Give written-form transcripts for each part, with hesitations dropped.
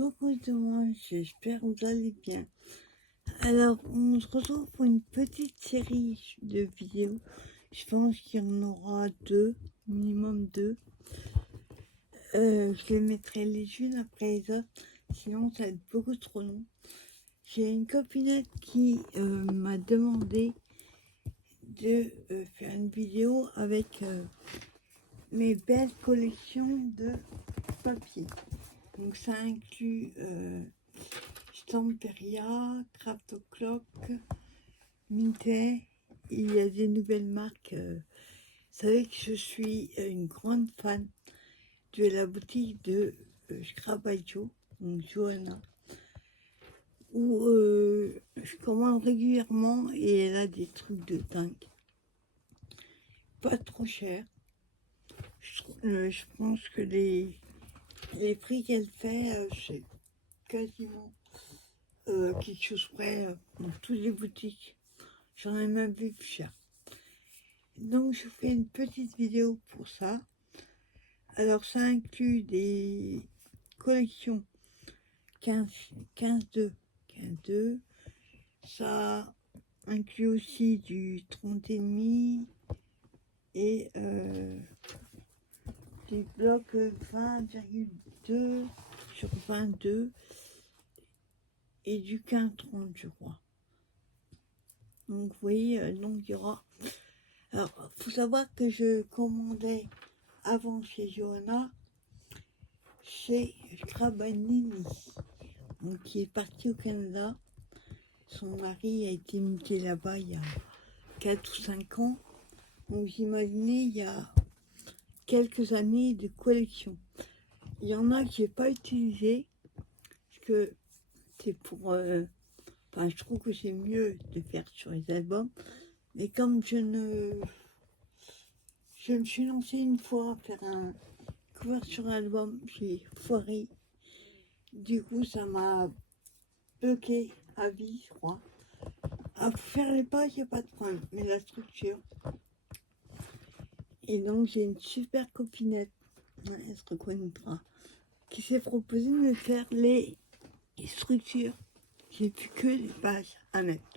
Coucou tout le monde, j'espère que vous allez bien. Alors, on se retrouve pour une petite série de vidéos. Je pense qu'il y en aura deux, minimum deux. Je les mettrai les unes après les autres, sinon ça va être beaucoup trop long. J'ai une copinette qui m'a demandé de faire une vidéo avec mes belles collections de papier. Donc ça inclut Stamperia, Craft O'Clock, Mintet. Il y a des nouvelles marques. Vous savez que je suis une grande fan de la boutique de Scrabaggio, donc Johanna, où je commande régulièrement et elle a des trucs de dingue. Pas trop cher. Je pense que les prix qu'elle fait, c'est quasiment quelque chose près dans toutes les boutiques. J'en ai même vu plus cher. Donc je fais une petite vidéo pour ça. Alors ça inclut des collections 15-2. Ça inclut aussi du 30,5 et des blocs 20,2 sur 22 et du 15-30 je crois. Donc vous voyez, donc il y aura. Alors, il faut savoir que je commandais avant chez Johanna, chez Crabanini, donc qui est parti au Canada. Son mari a été muté là-bas il y a 4 ou 5 ans. Donc vous imaginez, il y a quelques années de collection. Il y en a que je n'ai pas utilisé, parce que c'est pour... je trouve que c'est mieux de faire sur les albums. Mais comme je me suis lancée une fois à faire un couverture album, j'ai foiré. Du coup, ça m'a bloqué à vie, je crois. À faire les pages, il n'y a pas de problème, mais la structure. Et donc, j'ai une super copinette, elle se reconnaîtra, qui s'est proposé de me faire les structures. J'ai plus que les pages à mettre.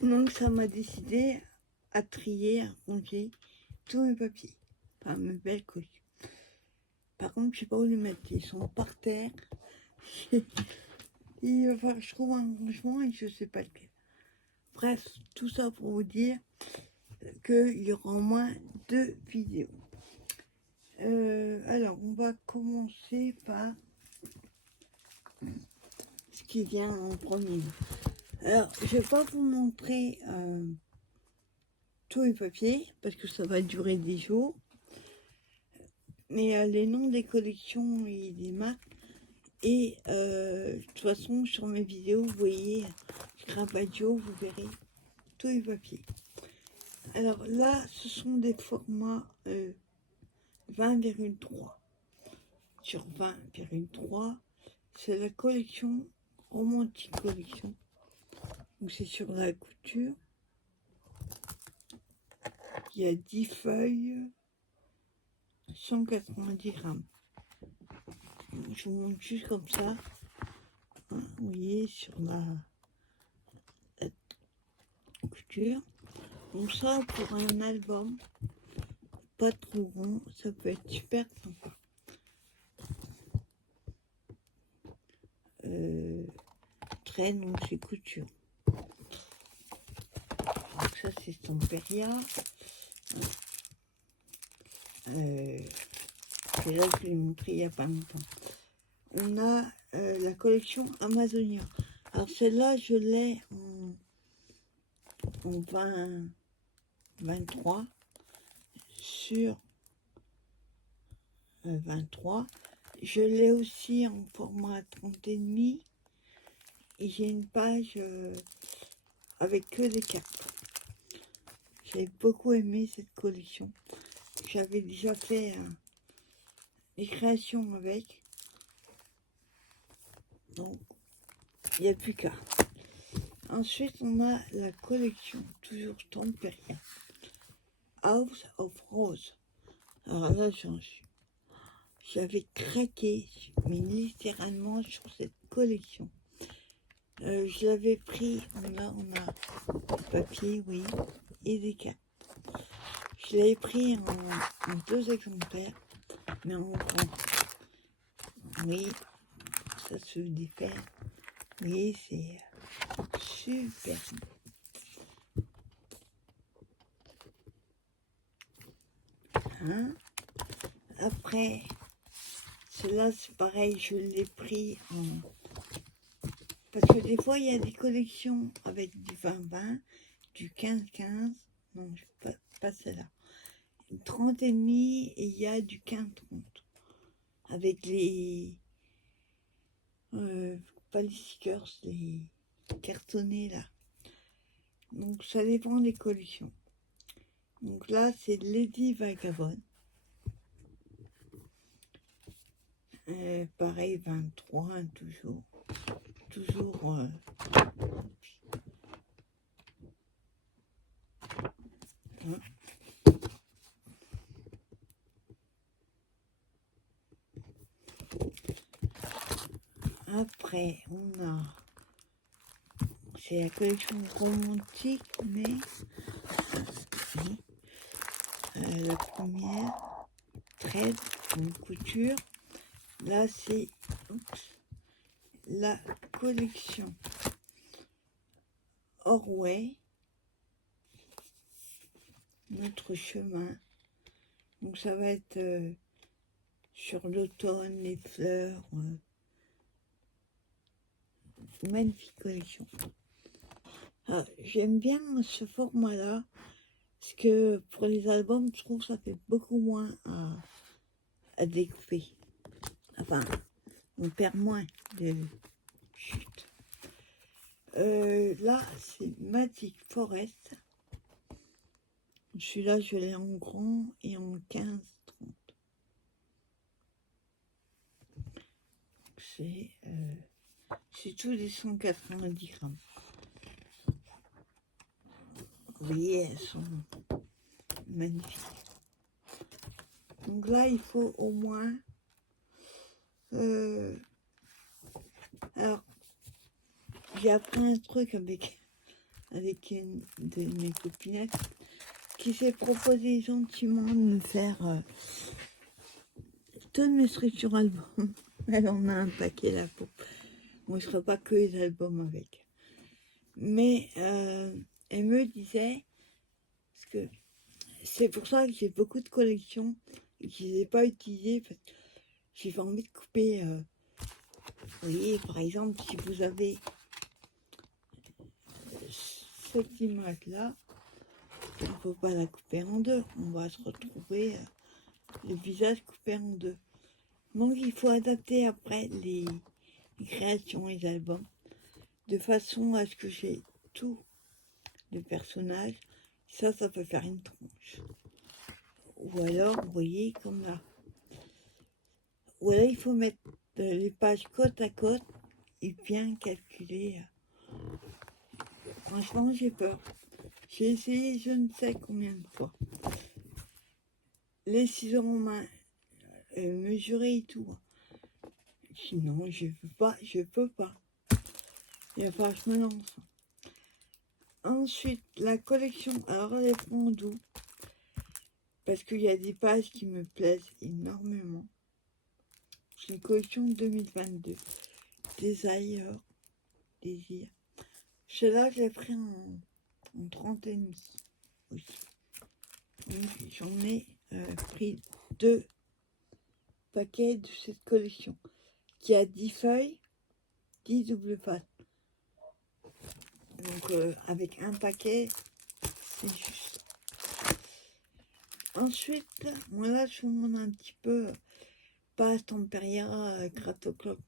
Donc, ça m'a décidé à trier, à ranger tous mes papiers. Enfin, mes belles collections. Par contre, je ne sais pas où les mettre. Ils sont par terre. Il va falloir que je trouve un rangement et je ne sais pas lequel. Bref, tout ça pour vous dire qu'il y aura au moins 2 vidéos. Alors, on va commencer par ce qui vient en premier. Alors, je ne vais pas vous montrer tous les papiers parce que ça va durer des jours. Mais les noms des collections et des marques. Et de toute façon, sur mes vidéos, vous voyez Crapaggio, vous verrez tous les papiers. Alors là, ce sont des formats 20,3 sur 20,3. C'est la collection Romantique Collection. Donc c'est sur la couture. Il y a 10 feuilles, 190 grammes. Je vous montre juste comme ça. Vous voyez, sur la couture. Donc ça, pour un album, pas trop rond, ça peut être super sympa. Très donc c'est couture. Donc ça c'est Stamperia. C'est là que je l'ai montré il n'y a pas longtemps. On a la collection Amazonia. Alors celle-là je l'ai en 23 sur 23. Je l'ai aussi en format 30,5 et j'ai une page avec que des cartes. J'ai beaucoup aimé cette collection. J'avais déjà fait des créations avec. Donc, il n'y a plus qu'à. Ensuite, on a la collection, toujours Stamperia. House of Rose. Alors là, j'avais craqué, mais littéralement sur cette collection. Je l'avais pris, là on a du papier, oui, et des cartes. Je l'avais pris en 2 exemplaires, mais en grand. Oui, ça se défait. Oui, c'est super. Hein? Après, cela c'est pareil, je l'ai pris en... Parce que des fois, il y a des collections avec du 20-20, du 15-15. Non, pas celle-là. 30 et demi, et il y a du 15-30. Avec les... pas les stickers, les cartonnés là. Donc ça dépend des collections. Donc là, c'est Lady Vagabond. Pareil, 23, hein, toujours. Toujours... hein. Après, on a... C'est la collection romantique, mais... la première, trade, une couture. Là, c'est la collection Orway, notre chemin. Donc, ça va être sur l'automne, les fleurs. Magnifique collection. J'aime bien ce format-là, parce que pour les albums, je trouve que ça fait beaucoup moins à découper. Enfin, on perd moins de chute. Là, c'est Magic Forest. Celui-là, je l'ai en grand et en 15-30. C'est tout des 190 grammes. Vous voyez, elles sont magnifiques. Donc là, il faut au moins... alors, j'ai appris un truc avec une de mes copinettes qui s'est proposé gentiment de me faire toutes mes structures albums. Elle en a un paquet là pour... Bon, je ne ferai pas que les albums avec. Mais elle me disait, parce que c'est pour ça que j'ai beaucoup de collections et que je ne les ai pas utilisées, parce que j'ai envie de couper. Vous voyez, par exemple, si vous avez cette image-là, il ne faut pas la couper en deux. On va se retrouver le visage coupé en deux. Donc, il faut adapter après les créations et les albums de façon à ce que j'ai tout le personnage. Ça peut faire une tronche. Ou alors, vous voyez, comme là. Ou alors, il faut mettre les pages côte à côte et bien calculer. Franchement, j'ai peur. J'ai essayé je ne sais combien de fois. Les ciseaux en main, mesurer et tout. Sinon, je peux pas. Il va falloir que je me lance. Ensuite, la collection, alors les fondus, parce qu'il y a des pages qui me plaisent énormément. C'est une collection 2022. Désir. Celle-là, je l'ai pris en 30 et demi aussi. Donc, j'en ai pris 2 paquets de cette collection qui a 10 feuilles, 10 double pattes. Donc, avec un paquet, c'est juste. Ensuite, moi là, je vous montre un petit peu pas Tempéria, Gratoclope,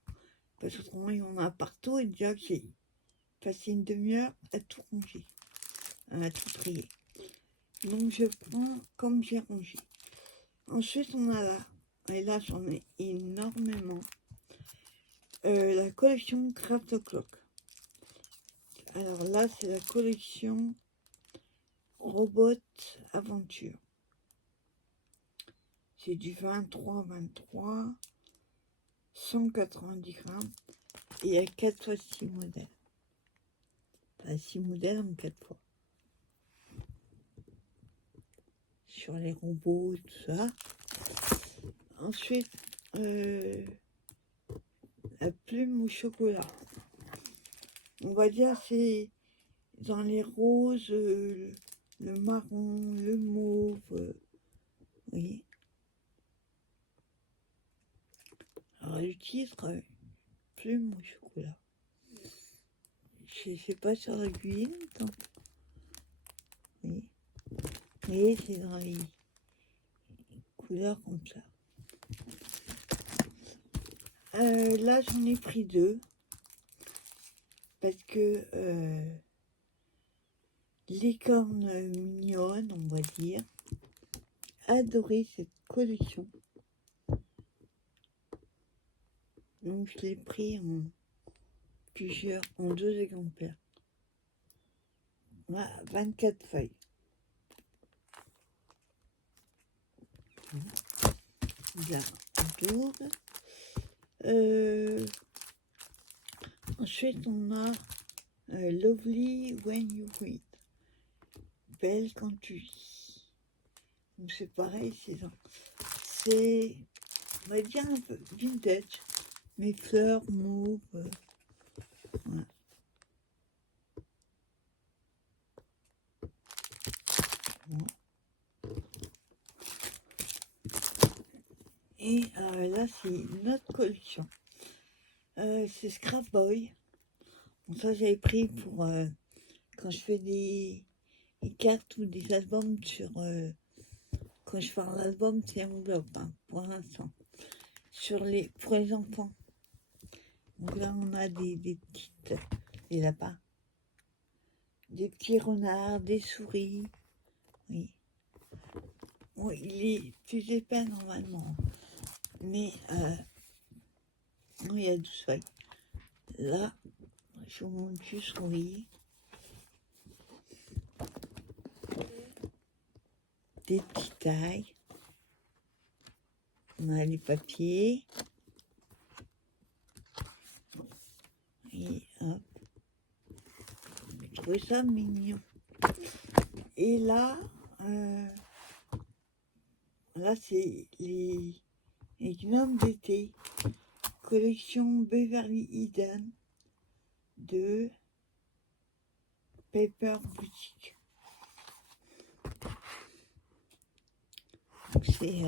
parce qu'autrement, il y en a partout et déjà que j'ai passé une demi-heure à tout ranger, à tout trier. Donc, je prends comme j'ai rangé. Ensuite, on a là, et là, j'en ai énormément, la collection Craft Clock. Alors là, c'est la collection Robot Aventure. c'est du 23, 190 grammes. Et il y a 4 fois 6 modèles. Enfin, 6 modèles en 4 fois. Sur les robots, tout ça. Ensuite, la plume au chocolat. On va dire c'est dans les roses, le marron, le mauve. Oui. Alors le titre, plume au chocolat. Je sais pas sur la cuisine, donc. Oui. Mais c'est dans les couleurs comme ça. Là, j'en ai pris 2 parce que licorne mignonne, on va dire, adorait cette collection. Donc, je l'ai pris en plusieurs, en 2 exemplaires. Voilà, 24 feuilles. Là, 12. Ensuite, on a Lovely When You Read. Belle quand tu lis. Donc c'est pareil, c'est, on va dire un peu vintage. Mes fleurs mauves. Voilà. Bon. Et là, c'est une autre collection. C'est Scrap Boy. Bon, ça, j'avais pris pour quand je fais des cartes ou des albums sur. Quand je fais un album, c'est enveloppe, hein, pour l'instant. Pour les enfants. Donc là, on a des lapins. Des petits renards, des souris. Oui. Bon, il est plus épais normalement. Mais il y a 12 feuilles. Là, je vous montre juste, oui. Des petites tailles. On a les papiers. Et hop. Je trouve ça mignon. Et là, c'est les gnomes d'été. Collection Beverly Eden de Paper Boutique. C'est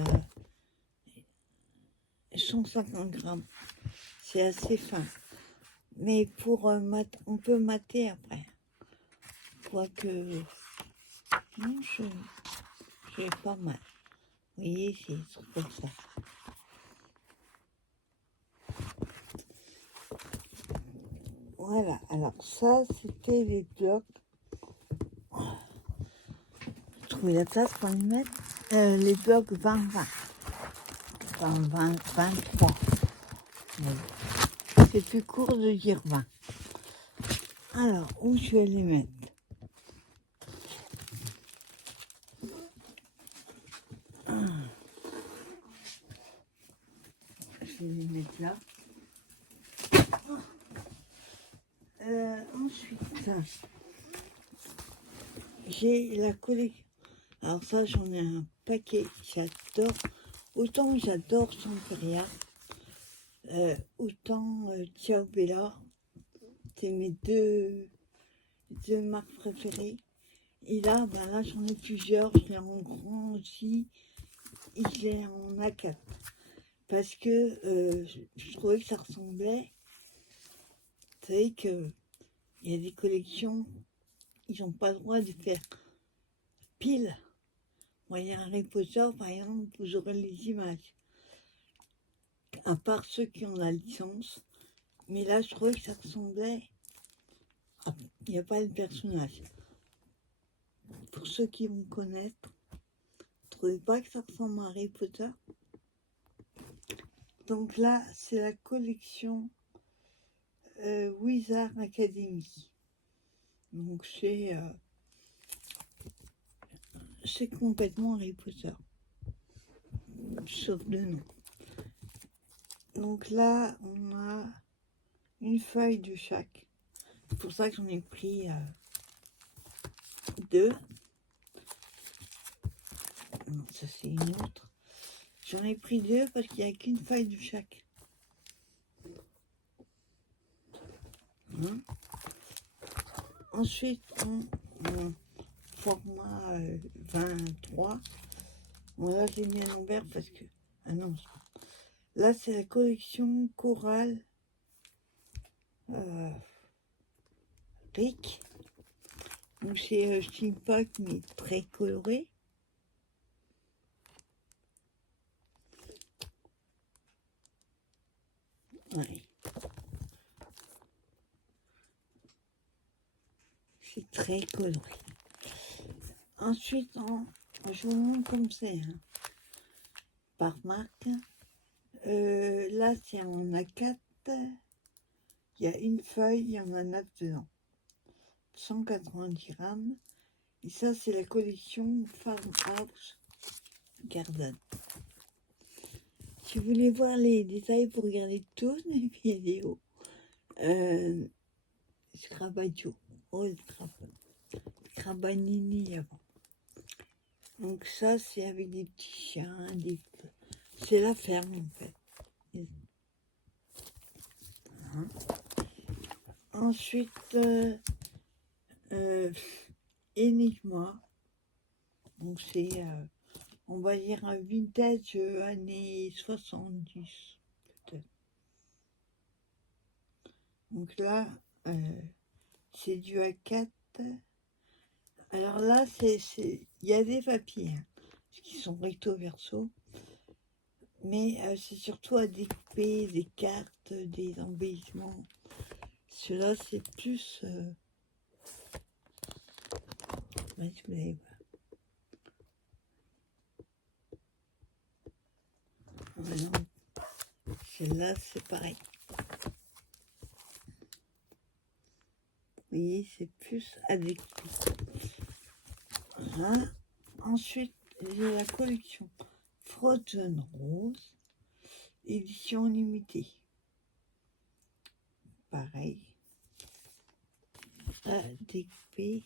150 grammes. C'est assez fin. Mais pour on peut mater après. Quoique, non, j'ai pas mal. Vous voyez, c'est comme ça. Voilà, alors ça, c'était les blocs. Trouver la place pour les mettre. Les blocs 20-20. Enfin, 23. C'est plus court de dire 20. Alors, où je vais les mettre? Je vais les mettre là. Ensuite, j'ai la collection. Alors ça, j'en ai un paquet. J'adore. Autant j'adore Sampéria, autant Ciao Bella. C'est mes deux marques préférées. Et là, là j'en ai plusieurs. Je l'ai en grand aussi. Et je l'ai en A4. Parce que je trouvais que ça ressemblait. Vous savez qu'il y a des collections, ils n'ont pas le droit de faire pile. Voyez Harry Potter, par exemple, vous aurez les images. À part ceux qui ont la licence. Mais là, je trouvais que ça ressemblait. Il n'y a pas le personnage. Pour ceux qui vont connaître, vous ne trouvez pas que ça ressemble à Harry Potter? Donc là, c'est la collection Wizard Academy. Donc c'est complètement Harry Potter. sauf de nom. Donc là, on a une feuille de chaque. C'est pour ça que j'en ai pris 2. Non, ça c'est une autre. J'en ai pris 2 parce qu'il n'y a qu'une feuille de chaque. Ensuite, on format 23. Bon, là, j'ai mis à l'envers parce que... Ah non, là, c'est la collection Chorale Rick. Donc, c'est steampunk, mais très coloré. Ouais. C'est très coloré. Ensuite, je vous montre comme c'est, hein, par marque. Là, c'est en A4. Il y a une feuille, il y en a 9 dedans. 190 grammes. Et ça, c'est la collection Farmhouse Garden. Si vous voulez voir les détails, pour regarder toutes mes vidéos. Scrabaggio. Oh, le Crabanini avant. Donc ça, c'est avec des petits chiens. C'est la ferme, en fait. Hein. Ensuite, Enigma. Donc c'est, on va dire, un vintage années 70, peut-être. Donc là, c'est du A4. Alors là, il y a des papiers, hein, qui sont recto verso. Mais c'est surtout à découper des cartes, des embellissements. Cela, c'est plus... Ouais, vous allez voir. Voilà. Celle-là, c'est pareil. Vous voyez, c'est plus à découper. Voilà. Ensuite, j'ai la collection Frozen Rose, édition limitée. Pareil. À découper.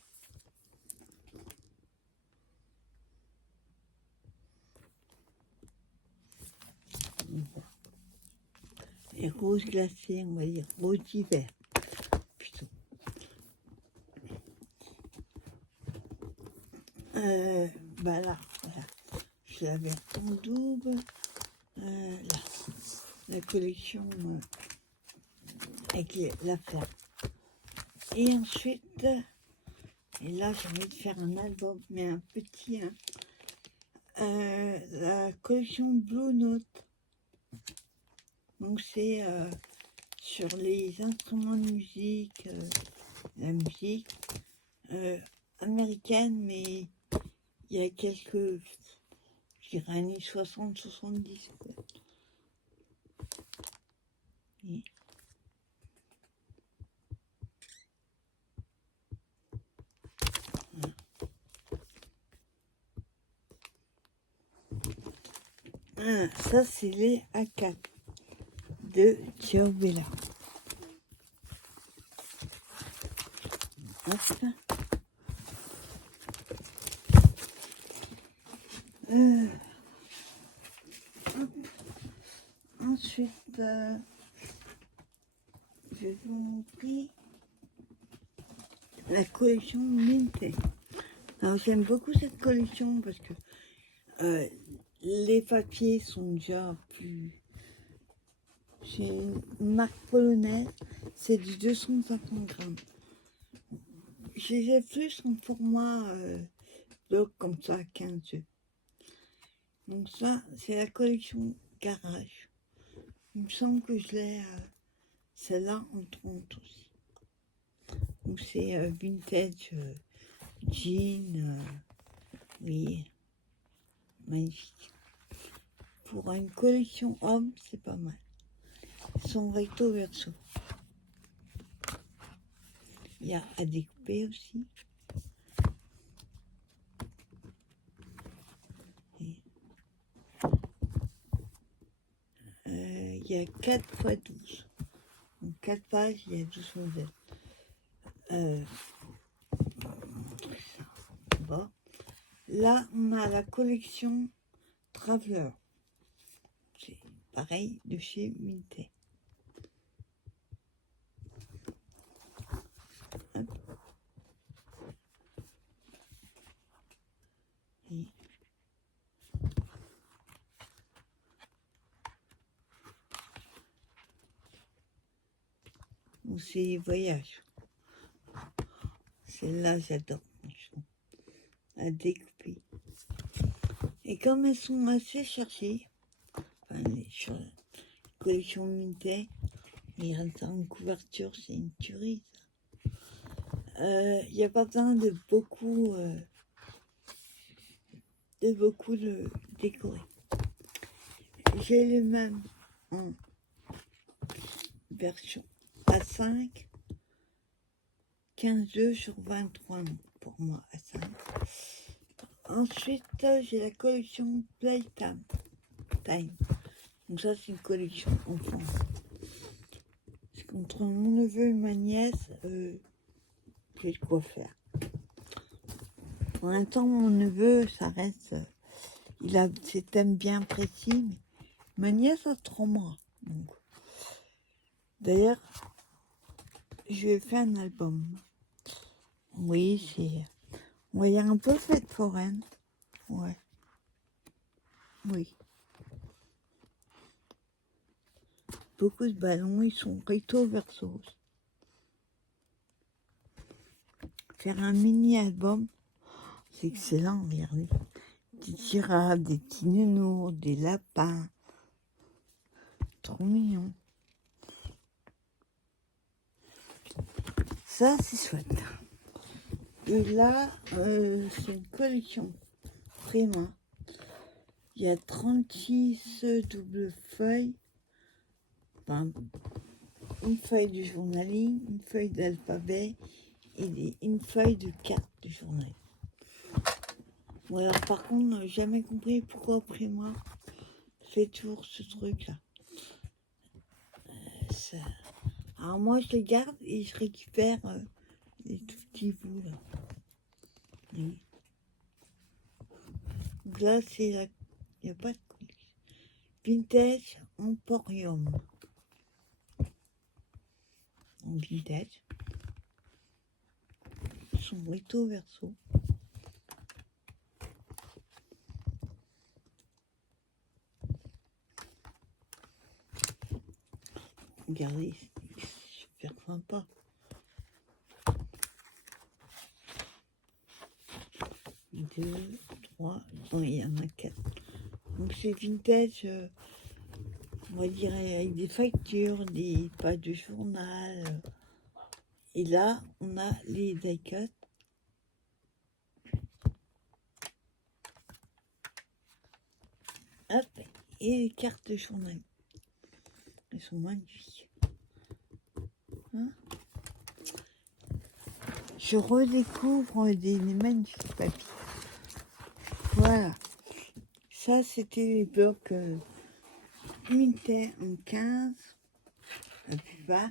Et rose glacé, on va dire rose d'hiver, plutôt. Bah là, voilà. Je l'avais en double. Là, la collection avec la ferme. Et ensuite, et là j'ai envie de faire un album, mais un petit, hein, la collection Blue Note. Donc c'est sur les instruments de musique, la musique américaine, mais il y a quelques, je dirais, années 60-70. Oui. Ah, ça, c'est les A4 de Ciaobella. Hop. Hop. Ensuite, je vais vous montrer la collection Minté. Alors, j'aime beaucoup cette collection parce que les papiers sont déjà plus... C'est une marque polonaise, c'est du 250 grammes. Je les ai plus en format bloc comme ça, 15 œufs. Donc ça, c'est la collection Garage. Il me semble que je l'ai, celle-là, en 30 aussi. Donc c'est vintage jean, oui, magnifique. Pour une collection homme, c'est pas mal. Ils sont recto verso. Il y a à découper aussi. Et il y a 4 x 12. Donc 4 pages, il y a 12 modèles. Bon. Là, on a la collection Traveler. C'est pareil de chez Minté. C'est les voyages. Celles-là, j'adore. À découper. Et comme elles sont assez cherchées, enfin, les collections Minté, mais en couverture, c'est une tuerie, ça. Il n'y a pas besoin de beaucoup de décorer. J'ai le même en version A5, 15 sur 23 pour moi A5. Ensuite, j'ai la collection Playtime. Donc ça, c'est une collection enfant. C'est contre mon neveu et ma nièce, j'ai de quoi faire. Pour l'instant, mon neveu, ça reste... il a ses thèmes bien précis, mais ma nièce a 3 mois. Donc. D'ailleurs, je vais faire un album. Oui, c'est... on va dire un peu fête foraine. Ouais. Oui. Beaucoup de ballons, ils sont recto verso. Faire un mini-album, c'est excellent, regardez. Des girafes, des petits nounours, des lapins. Trop mignon. Ça, c'est chouette. Et là, c'est une collection Prima. Il y a 36 doubles feuilles. Enfin, une feuille de journaling, une feuille d'alphabet et une feuille de cartes de journal. Bon, alors par contre, j'ai jamais compris pourquoi Prima fait toujours ce truc-là. Ça... Alors moi, je les garde et je récupère les tout petits bouts là. Oui. Donc là, c'est la... il n'y a pas de collection. Vintage Emporium. En vintage. Son recto verso. Regardez, c'est super sympa. Deux, trois, non, il y en a 4. Donc c'est vintage, on va dire avec des factures, des pages de journal. Et là, on a les die-cut. Hop, et les cartes de journal. Elles sont magnifiques. Hein, je redécouvre des magnifiques papiers. Voilà. Ça, c'était les blocs Minté en 15, la plus bas.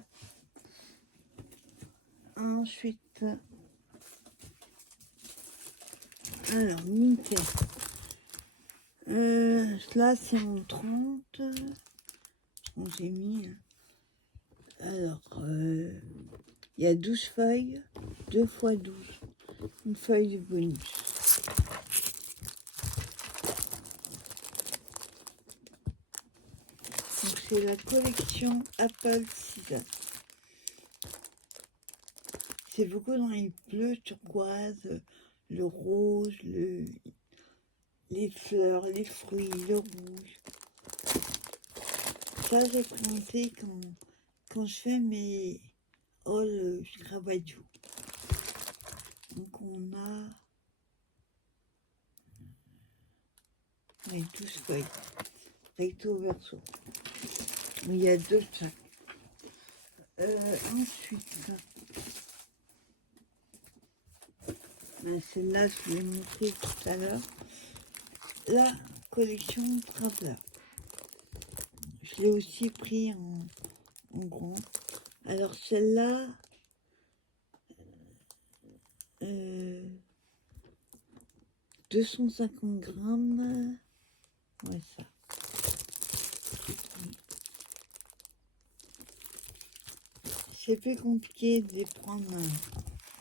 Ensuite, alors, Minté. Là, c'est en 30. On j'ai mis. Alors, il y a 12 feuilles, 2 x 12. Une feuille de bonus. Donc, c'est la collection Apple Season. C'est beaucoup dans les bleus, turquoise, le rose, les fleurs, les fruits, le rouge. Ça, j'ai présenté quand je fais mes hauls Scrabadjo. Donc, on a les 12 feuilles, recto verso. Il y a 2 de chaque. Ensuite, celle-là, je vous l'ai montré tout à l'heure. La collection Traveler. Je l'ai aussi pris en grand. Alors celle-là, 250 grammes. Ouais, ça. C'est plus compliqué de les prendre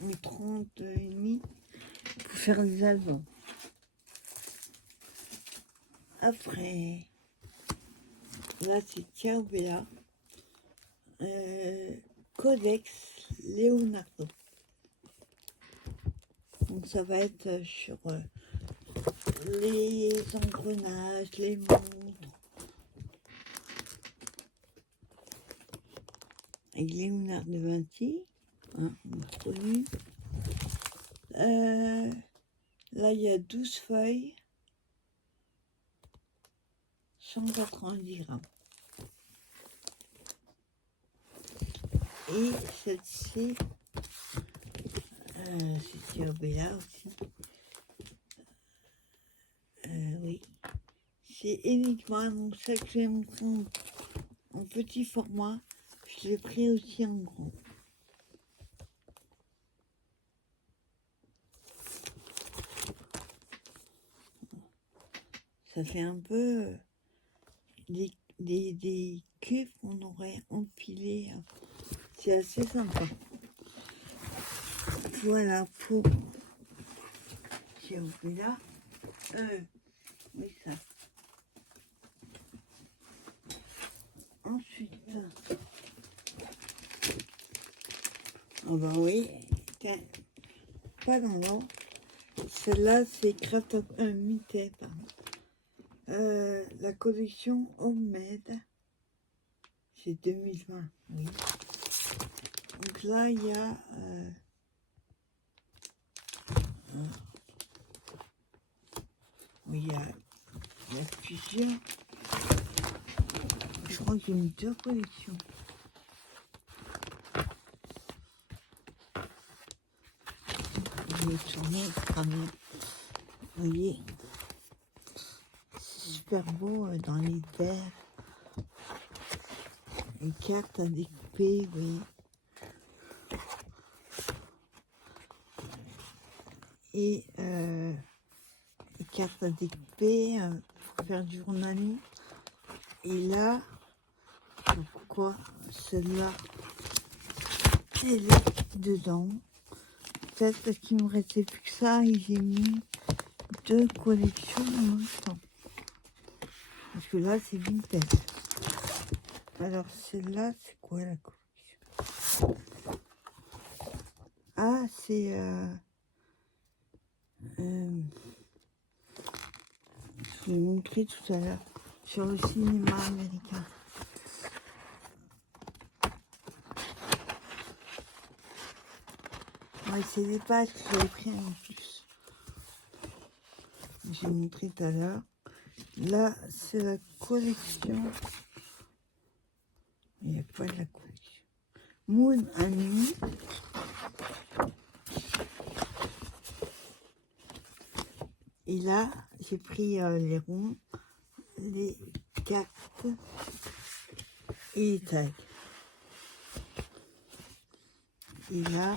mes 30 et demi pour faire des albums. Après, là c'est Ciao Bella, Codex Leonardo. Donc ça va être sur les engrenages, les montres. Avec Léonard de Vinci, hein, on a connu. Là, il y a 12 feuilles, 190 grammes. Et celle-ci, c'est Ciobella aussi. Oui, c'est Enigma, donc celle que j'aime en petit format, je l'ai pris aussi en grand. Ça fait un peu des cubes qu'on aurait empilés. C'est assez sympa. Voilà pour Ciobella. Oui, ça. Ensuite, oh bah oui, pas dans l'an. Celle-là, c'est Craft of Unlimited. La collection Homemade, c'est 2020, oui. Donc là, il y a oui, il y a plusieurs. Je crois que j'ai mis 2 collections. Je vais tourner le caméra. Vous voyez, c'est super beau dans les verres. Les cartes à découper, oui. Et les cartes à découper pour faire du journaling. Et là, pourquoi celle-là, elle est dedans? Peut-être parce qu'il ne me restait plus que ça et j'ai mis 2 collections en même temps. Parce que là, c'est vintage. Alors, celle-là, c'est quoi la collection? Ah, c'est... je vous ai montré tout à l'heure sur le cinéma américain. Ouais, c'est des pages que j'avais pris en plus. J'ai montré tout à l'heure. Là, c'est la collection. Il n'y a pas de la collection. Moon Anime. Et là, j'ai pris les ronds, les cartes et les tags. Et là,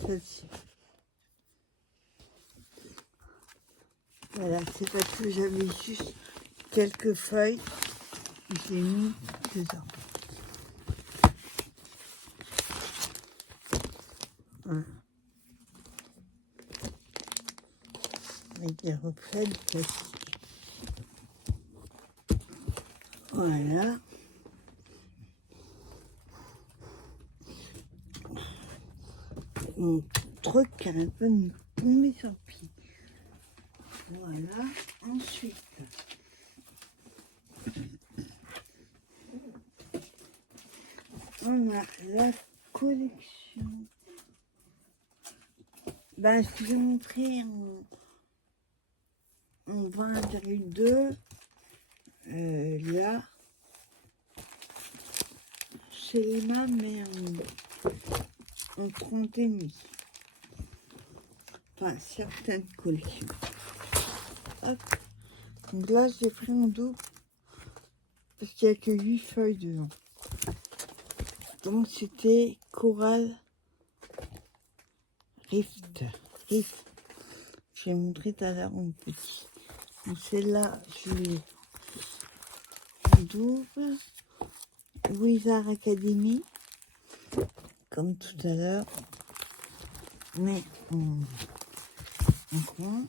celle-ci. Voilà, c'est parce que j'avais juste quelques feuilles et j'ai mis dedans. Voilà. Avec des reflets de plastique. Voilà. Mon truc qui a un peu tombé sur le pied. Voilà. Ensuite, on a la collection. Ben, je vais montrer en 20,2. Là, c'est les mêmes, mais en 30 et demi. Enfin, certaines collections. Hop. Donc là, j'ai pris en double parce qu'il n'y a que 8 feuilles dedans. Donc c'était Coral Rift. Rift. J'ai montré tout à l'heure en petit. Donc celle-là, je l'ai en double. Wizard Academy, comme tout à l'heure, mais en grand.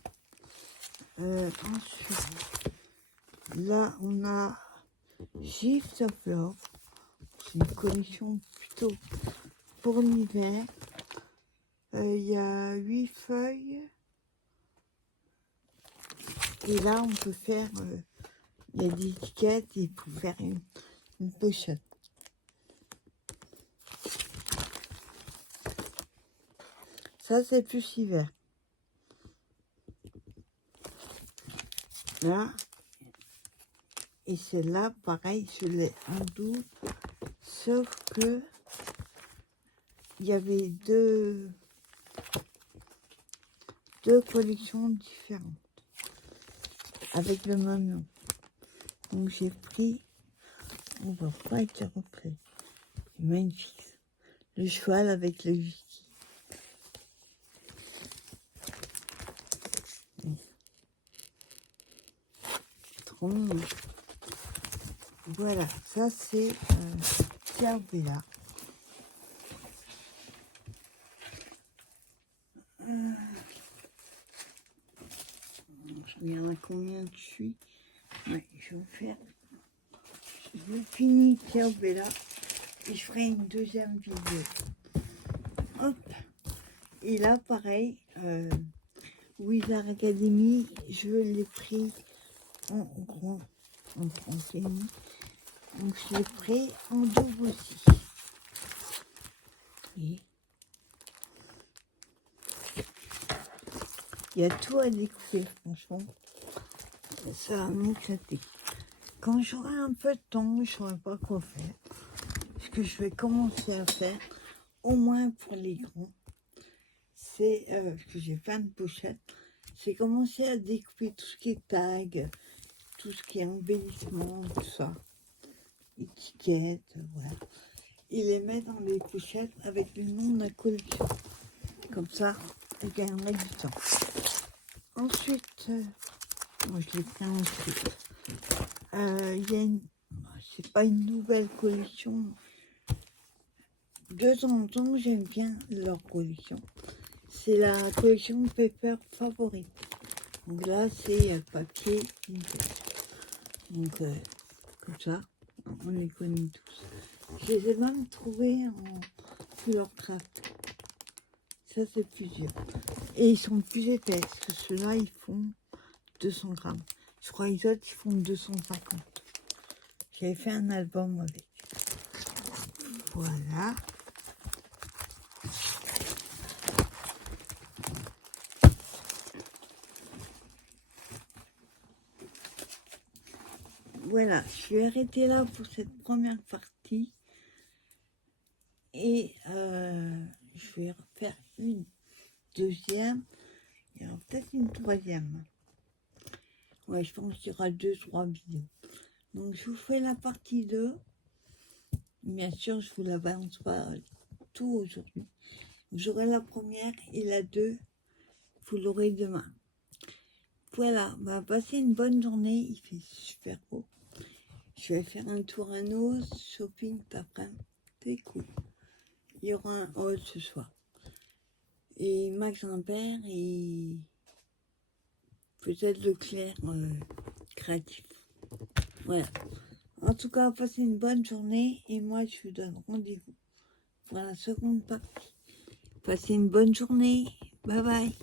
Ensuite, là, on a Gift of Love. C'est une collection plutôt pour l'hiver. Il y a 8 feuilles. Et là, on peut faire... il y a des étiquettes et pour faire une pochette. Ça, c'est plus hiver. Là. Et celle-là, pareil, je l'ai en double. Sauf que il y avait deux collections différentes. Avec le même nom. Donc j'ai pris... On va pas être repris. Magnifique. Le cheval avec le wiki. Trop mignon. Voilà, ça c'est Pierre Bella. Je regarde à combien je suis. Ouais, je vais faire... Je finis Pierre Bella et je ferai une deuxième vidéo. Hop. Et là, pareil, Wizard Academy, je l'ai pris en grand, en français. Donc je l'ai pris en double aussi. Et il y a tout à découvrir, franchement. Ça va m'éclater. Quand j'aurai un peu de temps, je ne saurai pas quoi faire. Ce que je vais commencer à faire, au moins pour les grands, c'est, parce que j'ai plein de pochettes, c'est commencer à découper tout ce qui est tag, tout ce qui est embellissement, tout ça, étiquettes, voilà. Et les mettre dans les pochettes avec le nom de la collection. Comme ça, je gagnerai du temps. Ensuite, moi je l'ai fait ensuite. Il y a une, c'est pas une nouvelle collection. De temps en temps, j'aime bien leur collection. C'est la collection Paper favorite. Donc là, c'est papier vintage. Donc, comme ça, on les connaît tous. Je les ai même trouvés en couleur craft. Ça, c'est plusieurs. Et ils sont plus épais, parce que ceux-là, ils font 200 grammes. Je crois que les autres, ils font 250. J'avais fait un album avec. Voilà. Voilà, je vais arrêter là pour cette première partie. Et je vais refaire une deuxième. Il y aura peut-être une troisième. Ouais, je pense qu'il y aura 2-3 vidéos. Donc je vous fais la partie 2. Bien sûr, je vous la balance pas tout aujourd'hui. J'aurai la première et la 2, vous l'aurez demain. Voilà, bah, passez une bonne journée. Il fait super beau. Je vais faire un tour à nos shopping après. C'est cool. Il y aura un haul ce soir. Et Max Impair et peut-être Leclerc créatif. Voilà. En tout cas, passez une bonne journée et moi je vous donne rendez-vous pour la seconde partie. Passez une bonne journée. Bye bye.